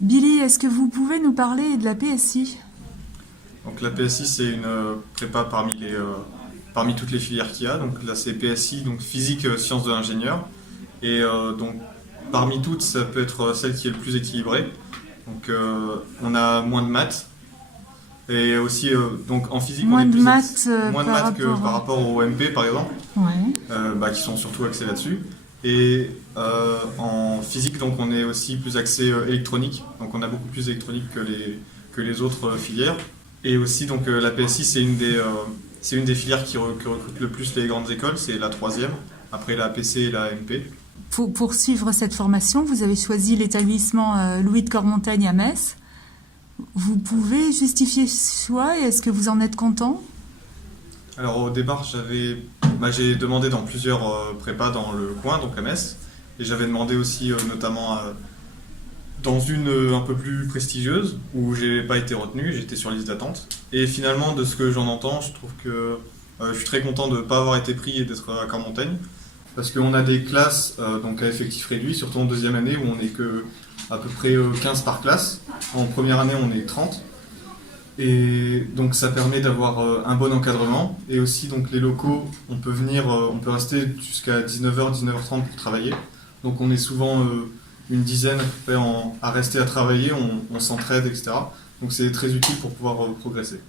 Billy, est-ce que vous pouvez nous parler de la PSI? Donc la PSI, c'est une prépa parmi toutes les filières qu'il y a. Donc là, c'est PSI, donc physique, sciences de l'ingénieur. Et donc parmi toutes, ça peut être celle qui est le plus équilibrée. Donc on a moins de maths. Et aussi, donc en physique, on Moins est de plus maths moins de maths que par rapport au MP, par exemple, Ouais. qui sont surtout axés là-dessus. Et en physique, donc on est aussi plus axé électronique. Donc on a beaucoup plus d'électronique que les autres filières. Et aussi, donc la PSI, c'est une des filières qui recrute le plus les grandes écoles. C'est la troisième, après la PC et la MP. Pour suivre cette formation, vous avez choisi l'établissement Louis de Cormontagne à Metz. Vous pouvez justifier ce choix et est-ce que vous en êtes content? Alors au départ, j'ai demandé dans plusieurs prépas dans le coin, donc à Metz. Et j'avais demandé aussi notamment dans une un peu plus prestigieuse où j'ai pas été retenu, j'étais sur liste d'attente. Et finalement, de ce que j'en entends, je trouve que je suis très content de ne pas avoir été pris et d'être à Cormontagne. Parce qu'on a des classes donc à effectif réduit, surtout en deuxième année où on n'est que à peu près 15 par classe. En première année, on est 30. Et donc ça permet d'avoir un bon encadrement. Et aussi donc les locaux, on peut rester jusqu'à 19h, 19h30 pour travailler. Donc on est souvent une dizaine à peu près à rester à travailler, on s'entraide, etc. Donc c'est très utile pour pouvoir progresser.